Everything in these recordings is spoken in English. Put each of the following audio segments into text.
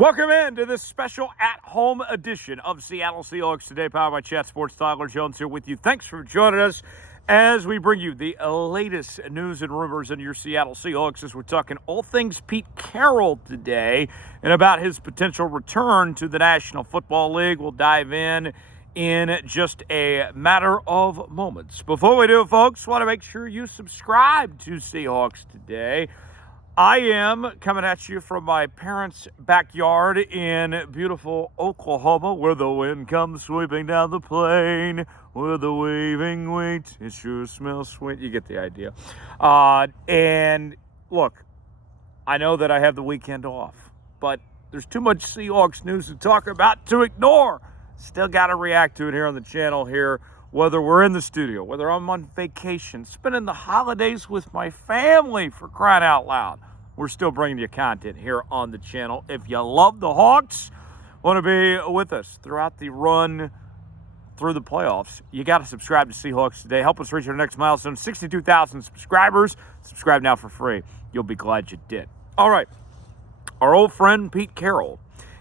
Welcome in to this special at-home edition of Seattle Seahawks Today, powered by Chat Sports. Tyler Jones here with you. Thanks for joining us as we bring you the latest news and rumors in your Seattle Seahawks as we're talking all things Pete Carroll today and about his potential return to the National Football League. We'll dive in just a matter of moments. Before we do, folks, want to make sure you subscribe to Seahawks Today. I am coming at you from my parents' backyard in beautiful Oklahoma, where the wind comes sweeping down the plain, where the waving wheat, it sure smells sweet. You get the idea. And look, I know that I have the weekend off, but there's too much Seahawks news to talk about to ignore. Still got to react to it here on the channel here, whether we're in the studio, whether I'm on vacation, spending the holidays with my family, for crying out loud. We're still bringing you content here on the channel. If you love the Hawks, want to be with us throughout the run through the playoffs, you got to subscribe to Seahawks Today. Help us reach our next milestone, 62,000 subscribers. Subscribe now for free. You'll be glad you did. All right. Our old friend Pete Carroll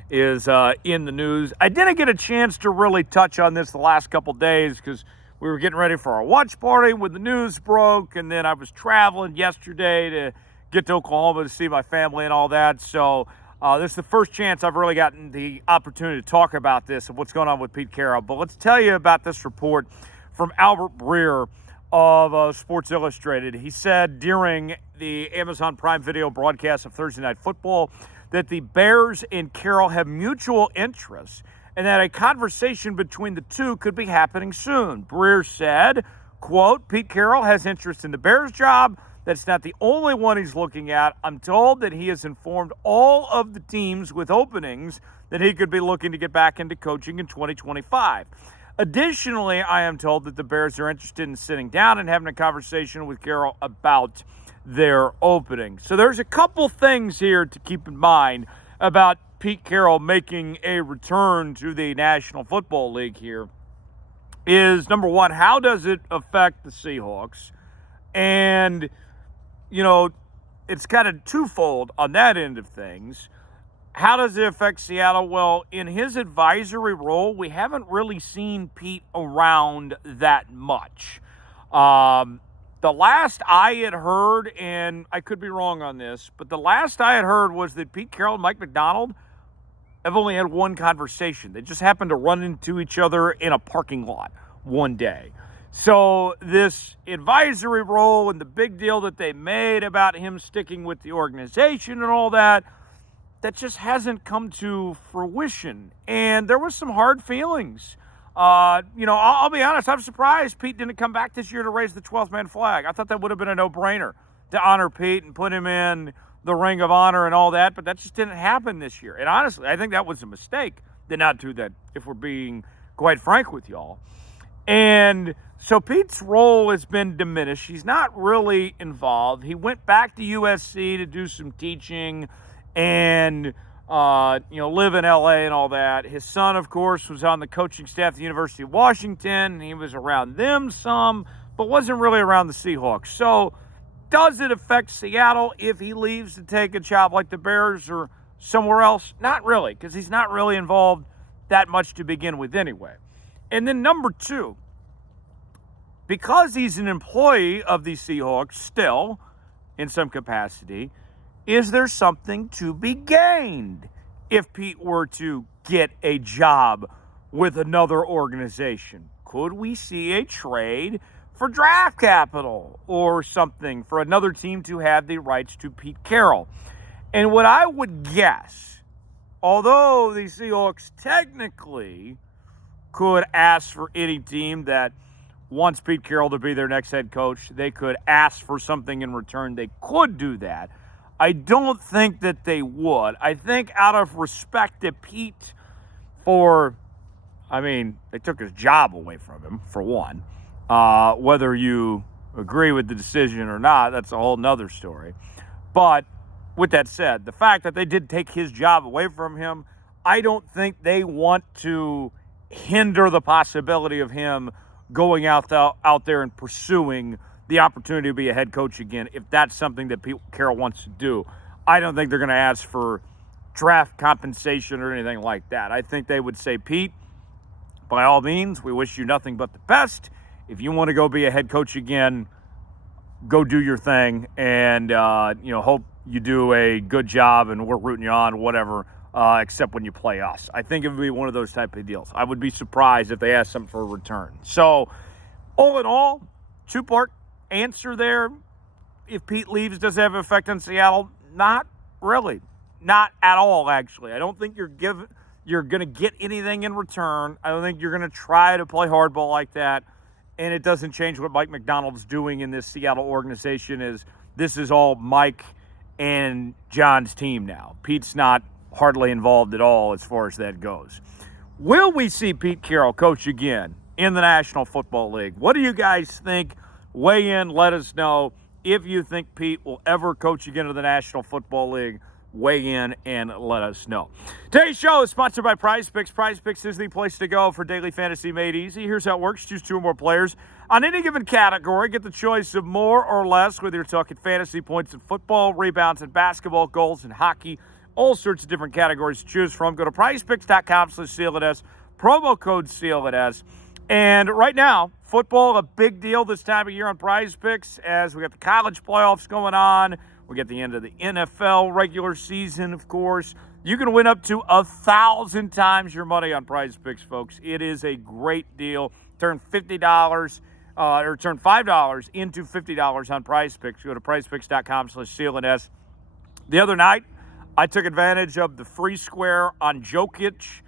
is in the news. I didn't get a chance to really touch on this the last couple days because we were getting ready for our watch party when the news broke, and then I was traveling yesterday to get to Oklahoma to see my family and all that. So this is the first chance I've really gotten the opportunity to talk about this and what's going on with Pete Carroll. But let's tell you about this report from Albert Breer of Sports Illustrated. He said during the Amazon Prime Video broadcast of Thursday Night Football that the Bears and Carroll have mutual interests and that a conversation between the two could be happening soon. Breer said, quote, Pete Carroll has interest in the Bears job. That's not the only one he's looking at. I'm told that he has informed all of the teams with openings that he could be looking to get back into coaching in 2025. Additionally, I am told that the Bears are interested in sitting down and having a conversation with Carroll about their opening. So there's a couple things here to keep in mind about Pete Carroll making a return to the National Football League here. Is number one, how does it affect the Seahawks? And you know, it's kind of twofold on that end of things. How does it affect Seattle? Well, in his advisory role, we haven't really seen Pete around that much. The last I had heard, and I could be wrong on this, but the last I had heard was that Pete Carroll and Mike Macdonald have only had one conversation. They just happened to run into each other in a parking lot one day. So this advisory role and the big deal that they made about him sticking with the organization and all that, that just hasn't come to fruition. And there was some hard feelings. I'll be honest, I'm surprised Pete didn't come back this year to raise the 12th man flag. I thought that would have been a no-brainer to honor Pete and put him in the Ring of Honor and all that, but that just didn't happen this year. And honestly, I think that was a mistake to not do that, if we're being quite frank with y'all. And so Pete's role has been diminished. He's not really involved. He went back to USC to do some teaching and, live in LA and all that. His son, of course, was on the coaching staff at the University of Washington. He was around them some, but wasn't really around the Seahawks. So does it affect Seattle if he leaves to take a job like the Bears or somewhere else? Not really, because he's not really involved that much to begin with anyway. And then number two, because he's an employee of the Seahawks still, in some capacity, is there something to be gained if Pete were to get a job with another organization? Could we see a trade for draft capital or something for another team to have the rights to Pete Carroll? And what I would guess, although the Seahawks technically could ask for any team that wants Pete Carroll to be their next head coach, they could ask for something in return. They could do that. I don't think that they would. I think out of respect to Pete they took his job away from him, for one. Whether you agree with the decision or not, that's a whole nother story. But with that said, the fact that they did take his job away from him, I don't think they want to hinder the possibility of him going out there and pursuing the opportunity to be a head coach again, if that's something that Pete Carroll wants to do. I don't think they're going to ask for draft compensation or anything like that. I think they would say, Pete, by all means, we wish you nothing but the best. If you want to go be a head coach again, go do your thing, and hope you do a good job, and we're rooting you on, whatever, except when you play us. I think it would be one of those type of deals. I would be surprised if they asked something for a return. So, all in all, two-part answer there. If Pete leaves, does it have an effect on Seattle? Not really. Not at all, actually. I don't think you're going to get anything in return. I don't think you're going to try to play hardball like that. And it doesn't change what Mike Macdonald's doing in this Seattle organization. This is all Mike and John's team now. Pete's not hardly involved at all as far as that goes. Will we see Pete Carroll coach again in the National Football League? What do you guys think? Weigh in, let us know. If you think Pete will ever coach again in the National Football League, weigh in and let us know. Today's show is sponsored by Prize Picks. Prize Picks is the place to go for daily fantasy made easy. Here's how it works. Choose two or more players on any given category. Get the choice of more or less, whether you're talking fantasy points in football, rebounds in basketball, goals in hockey, all sorts of different categories to choose from. Go to prizepicks.com/CLNS, promo code CLNS. And right now, football, a big deal this time of year on Prize Picks as we got the college playoffs going on. We get the end of the NFL regular season, of course. You can win up to 1,000 times your money on Prize Picks, folks. It is a great deal. Turn $50 or turn $5 into $50 on Prize Picks. Go to prizepicks.com/CLNS. The other night, I took advantage of the free square on Jokic,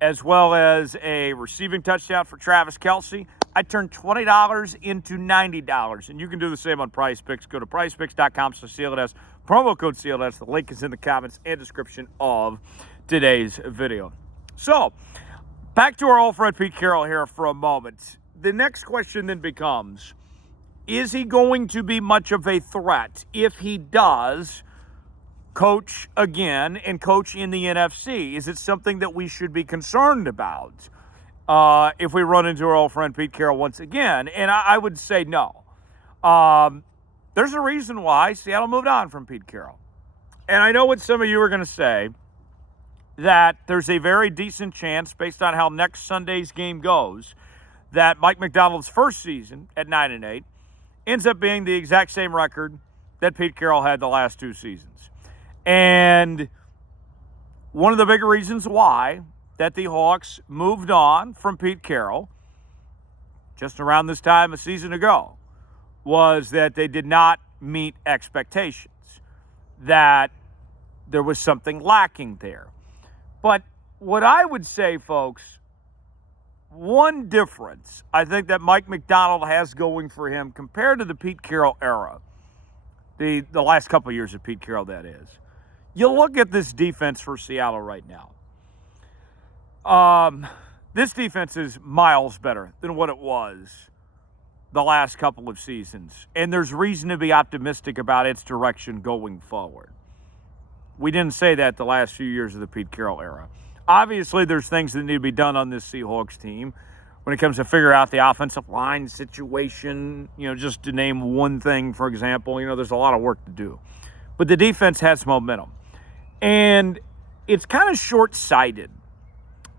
as well as a receiving touchdown for Travis Kelce. I turned $20 into $90, and you can do the same on Prize Picks. Go to prizepicks.com/CLNS, promo code CLNS. The link is in the comments and description of today's video. So, back to our old friend Pete Carroll here for a moment. The next question then becomes, is he going to be much of a threat if he does coach again and coach in the NFC? Is it something that we should be concerned about if we run into our old friend Pete Carroll once again? And I would say no. There's a reason why Seattle moved on from Pete Carroll. And I know what some of you are going to say, that there's a very decent chance, based on how next Sunday's game goes, that Mike Macdonald's first season at 9-8 ends up being the exact same record that Pete Carroll had the last two seasons. And one of the big reasons why that the Hawks moved on from Pete Carroll just around this time a season ago was that they did not meet expectations, that there was something lacking there. But what I would say, folks, one difference I think that Mike Macdonald has going for him compared to the Pete Carroll era, the last couple of years of Pete Carroll, that is, you look at this defense for Seattle right now. This defense is miles better than what it was the last couple of seasons. And there's reason to be optimistic about its direction going forward. We didn't say that the last few years of the Pete Carroll era. Obviously, there's things that need to be done on this Seahawks team when it comes to figure out the offensive line situation, just to name one thing, for example. There's a lot of work to do. But the defense has momentum. And it's kind of short-sighted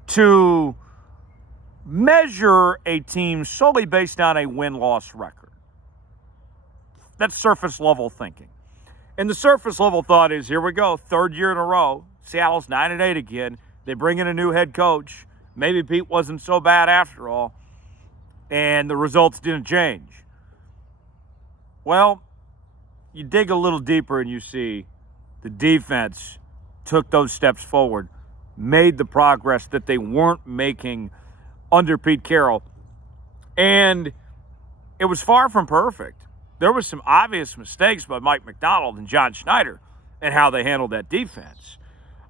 to measure a team solely based on a win-loss record. That's surface-level thinking. And the surface-level thought is, here we go, third year in a row, Seattle's 9-8 again. They bring in a new head coach. Maybe Pete wasn't so bad after all, and the results didn't change. Well, you dig a little deeper and you see the defense took those steps forward, made the progress that they weren't making under Pete Carroll. And it was far from perfect. There was some obvious mistakes by Mike Macdonald and John Schneider and how they handled that defense.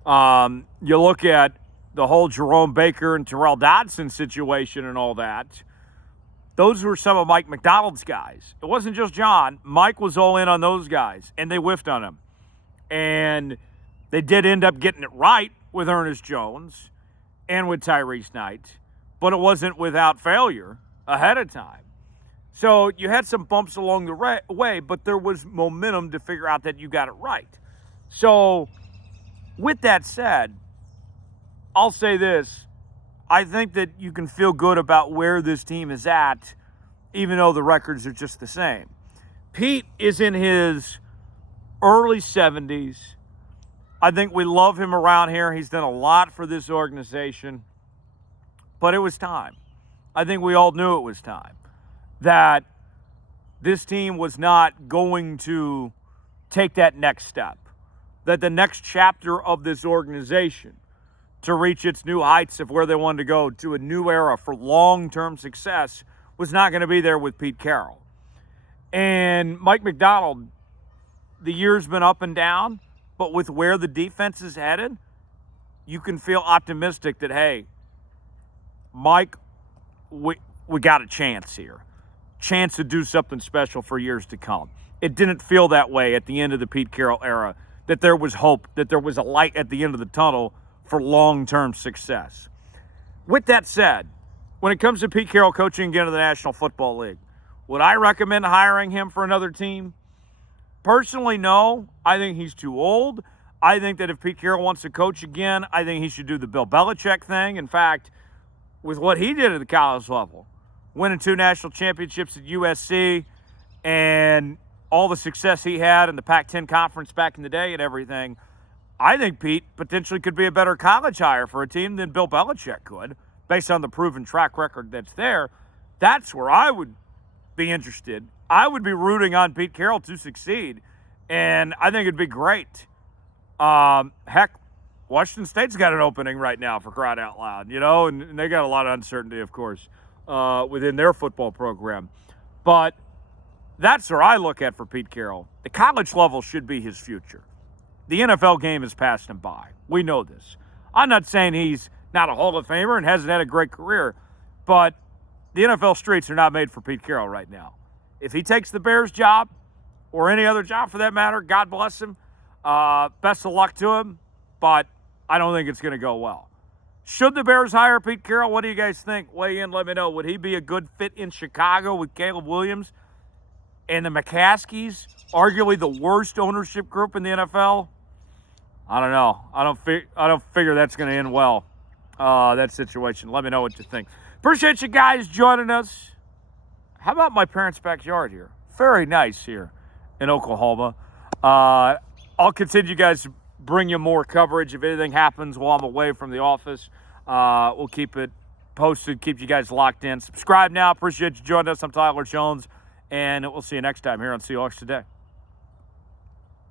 You look at the whole Jerome Baker and Terrell Dodson situation and all that. Those were some of Mike Macdonald's guys. It wasn't just John. Mike was all in on those guys, and they whiffed on him. And they did end up getting it right with Ernest Jones and with Tyrese Knight, but it wasn't without failure ahead of time. So you had some bumps along the way, but there was momentum to figure out that you got it right. So With that said, I'll say this. I think that you can feel good about where this team is at, even though the records are just the same. Pete is in his early 70s. I think we love him around here. He's done a lot for this organization. But it was time. I think we all knew it was time. That this team was not going to take that next step. That the next chapter of this organization to reach its new heights of where they wanted to go to a new era for long-term success was not going to be there with Pete Carroll. And Mike Macdonald, the year's been up and down, but with where the defense is headed, you can feel optimistic that, hey, Mike, we got a chance here. Chance to do something special for years to come. It didn't feel that way at the end of the Pete Carroll era, that there was hope, that there was a light at the end of the tunnel for long-term success. With that said, when it comes to Pete Carroll coaching again in the National Football League, would I recommend hiring him for another team? Personally, no. I think he's too old. I think that if Pete Carroll wants to coach again, I think he should do the Bill Belichick thing. In fact, with what he did at the college level, winning 2 national championships at USC and all the success he had in the Pac-10 conference back in the day and everything, I think Pete potentially could be a better college hire for a team than Bill Belichick could, based on the proven track record that's there. That's where I would be interested. I would be rooting on Pete Carroll to succeed, and I think it'd be great. Heck, Washington State's got an opening right now, for crying out loud, and they got a lot of uncertainty, of course, within their football program. But that's where I look at for Pete Carroll. The college level should be his future. The NFL game has passed him by. We know this. I'm not saying he's not a Hall of Famer and hasn't had a great career, but the NFL streets are not made for Pete Carroll right now. If he takes the Bears job, or any other job for that matter, God bless him. Best of luck to him, but I don't think it's going to go well. Should the Bears hire Pete Carroll? What do you guys think? Weigh in, let me know. Would he be a good fit in Chicago with Caleb Williams and the McCaskies, arguably the worst ownership group in the NFL? I don't know. I don't figure that's going to end well, that situation. Let me know what you think. Appreciate you guys joining us. How about my parents' backyard here? Very nice here in Oklahoma. I'll continue, guys, to bring you more coverage if anything happens while I'm away from the office. We'll keep it posted, keep you guys locked in. Subscribe now. Appreciate you joining us. I'm Tyler Jones, and we'll see you next time here on Seahawks Today.